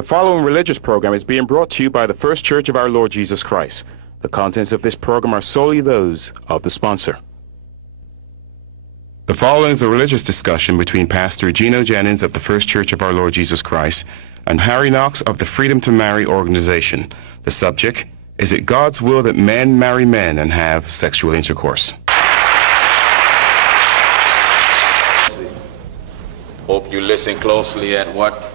The following religious program is being brought to you by the First Church of our Lord Jesus Christ. The contents of this program are solely those of the sponsor. The following is a religious discussion between Pastor Gino Jennings of the First Church of our Lord Jesus Christ and Harry Knox of the Freedom to Marry organization. The subject, is it God's will that men marry men and have sexual intercourse? Hope you listen closely at what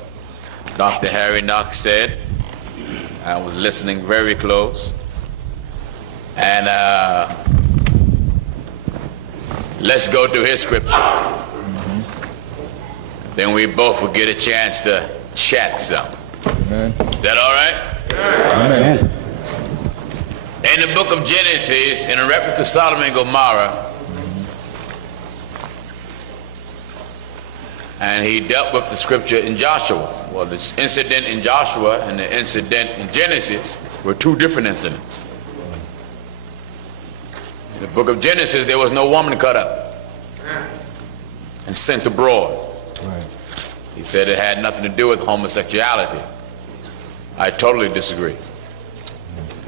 Dr. Harry Knox said. I was listening very close. And let's go to his scripture. Then we both will get a chance to chat some. Amen. Is that all right? Amen. In the book of Genesis, in a reference to Sodom and Gomorrah, and he dealt with the scripture in Joshua. Well, this incident in Joshua and the incident in Genesis were two different incidents. In the book of Genesis, there was no woman cut up and sent abroad. Right. He said it had nothing to do with homosexuality. I totally disagree.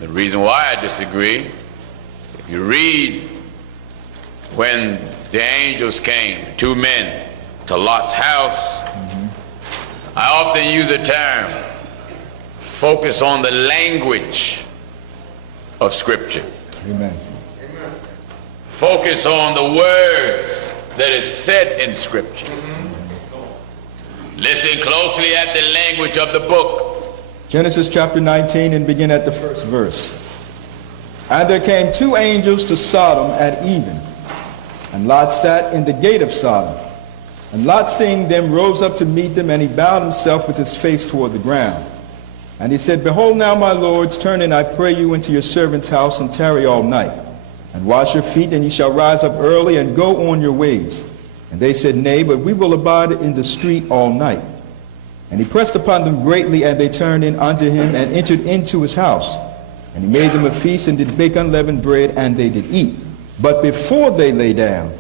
The reason why I disagree, if you read when the angels came, two men, to Lot's house, I often use a term, focus on the language of Scripture. Amen. Focus on the words that is said in Scripture. Listen closely at the language of the book. Genesis chapter 19 and begin at the first verse. And there came two angels to Sodom at even, and Lot sat in the gate of Sodom. And Lot, seeing them, rose up to meet them, and he bowed himself with his face toward the ground. And he said, Behold now, my lords, turn in, I pray you, into your servant's house, and tarry all night. And wash your feet, and ye shall rise up early, and go on your ways. And they said, Nay, but we will abide in the street all night. And he pressed upon them greatly, and they turned in unto him, and entered into his house. And he made them a feast, and did bake unleavened bread, and they did eat. But before they lay down,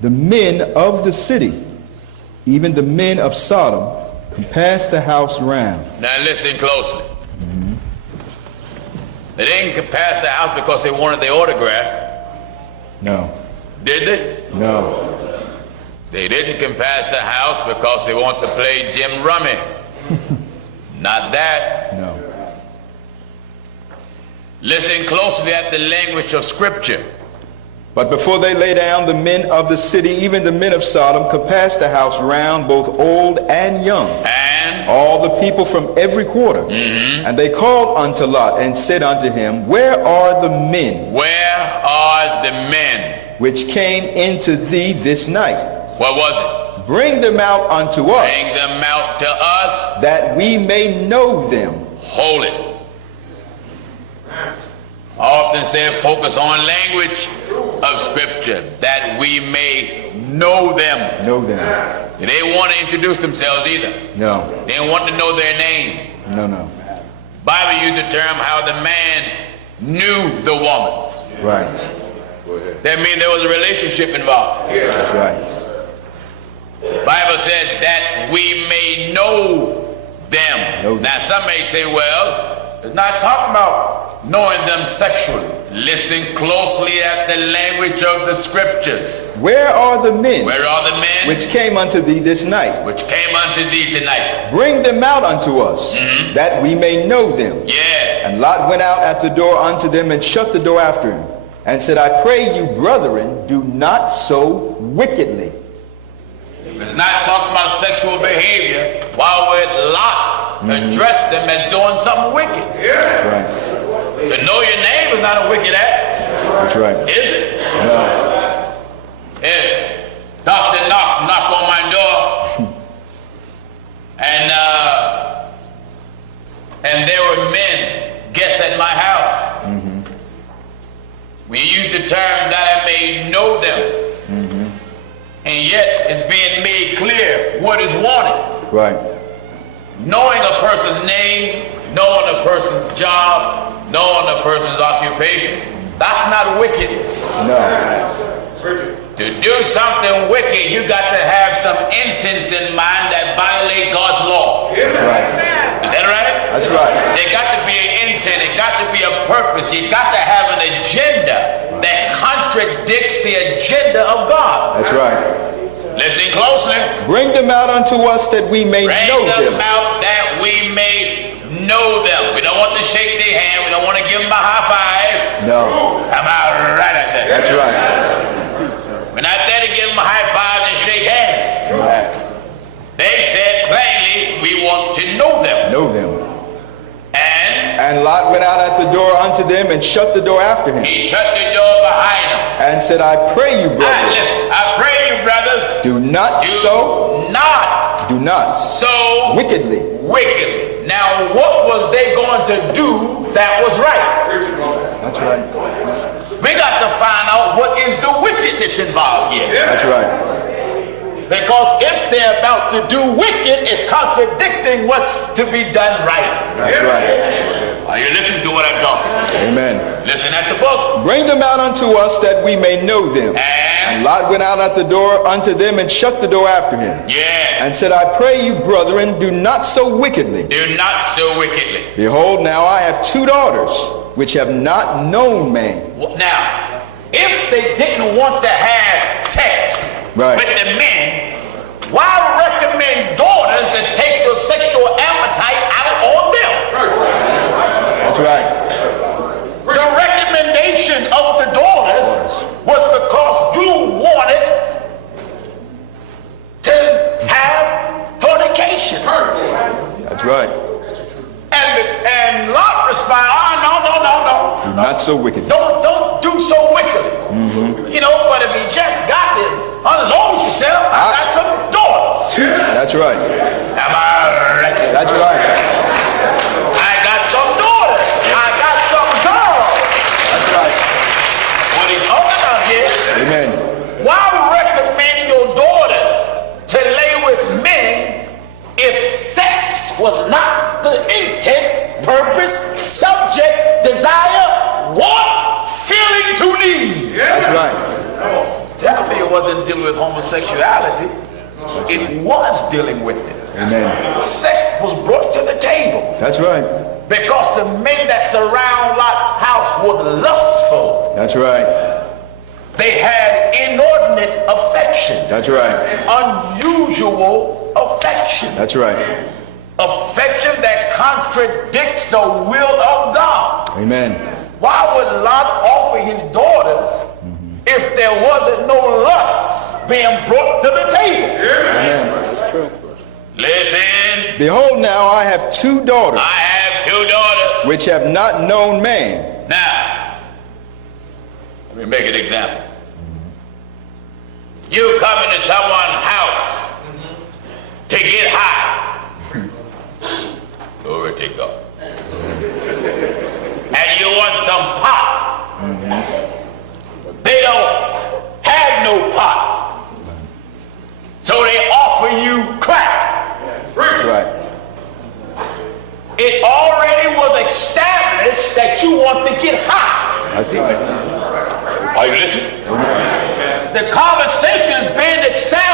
the men of the city, even the men of Sodom, compassed the house round. Now listen closely. They didn't compass the house because they wanted the autograph. No. Did they? No. They didn't compass the house because they want to play Jim Rummy. Not that. No. Listen closely at the language of Scripture. But before they lay down, the men of the city, even the men of Sodom, compassed the house round, both old and young, and all the people from every quarter. And they called unto Lot, and said unto him, Where are the men? Where are the men? Which came into thee this night? What was it? Bring them out unto us. Bring them out to us. That we may know them. Hold it. I often say focus on language of Scripture, that we may know them. Know them. They didn't want to introduce themselves either. No. They didn't want to know their name. No, no. Bible used the term how the man knew the woman. Right. That means there was a relationship involved. That's right. Bible says that we may know them. Know them. Now some may say, well, it's not talking about knowing them sexually. Listen closely at the language of the Scriptures. Where are the men? Where are the men? Which came unto thee this night? Which came unto thee tonight. Bring them out unto us, that we may know them. Yeah. And Lot went out at the door unto them, and shut the door after him, and said, I pray you, brethren, do not so wickedly. It's not talking about sexual behavior. While we're at Lot, address them as doing something wicked. That's right. To know your name is not a wicked act. That's right. Is it? No. If Dr. Knox knocked on my door and there were men, guests at my house, we use the term that I may know them. And yet it's being made clear what is wanted. Right. Knowing a person's name, knowing a person's job, knowing a person's occupation, that's not wickedness. No. To do something wicked, you got to have some intents in mind that violate God's law. Right. Is that That's right. There got to be an intent. There got to be a purpose. You got to have an agenda that contradicts the agenda of God. That's right. Listen closely. Bring them out unto us that we may know Bring them them. out that we may know them. We don't want to shake their hand. We don't want to give them a high five. No. Am I right? I said. That's right. We're not there to give them a high five and shake hands. They said plainly, we want to know them. Know them. And Lot went out at the door unto them and shut the door after him. he shut the door behind him. And said, I pray you, brothers, Listen, I pray you, brothers, do not do not so wickedly. Now, what was they going to do that was right? That's right. We got to find out what is the wickedness involved here. That's right. Because if they're about to do wicked, it's contradicting what's to be done right. That's right. Are you listening to what I'm talking? Amen. Listen at the book. Bring them out unto us that we may know them. And Lot went out at the door unto them and shut the door after him. Yeah. And said, I pray you, brethren, do not so wickedly. Do not so wickedly. Behold, now I have 2 daughters, which have not known man. Now, if they didn't want to have sex with the men, why recommend daughters to take your sexual appetite out on them? That's right. The recommendation of the daughters was because you wanted to have fornication. That's right. And Lot responded, no. Do not so wickedly. Don't do so wickedly. You know, but if you just got to unload yourself, I got some daughters. That's right. Am I right? That's right. I got some daughters. I got some girls. That's right. What he's talking about here. Amen. Why recommend your daughters to lay with men if sex was not the intent, purpose, subject, desire, want, feeling to need? That's right. Tell me it wasn't dealing with homosexuality. It was dealing with it. Amen. Sex was brought to the table. That's right. Because the men that surround Lot's house was lustful. That's right. They had inordinate affection. That's right. Unusual affection. That's right. Affection that contradicts the will of God. Amen. Why would Lot offer his daughters if there wasn't no lust being brought to the table? Amen. True. Listen. Behold, now I have 2 daughters. I have 2 daughters. Which have not known man. Now, let me make an example. You come into someone's house to get high. Glory to God. And you want some pot. They don't have no pot. So they offer you crack. That's right. It already was established that you want to get high. That's right. Are you listening? The conversation is being established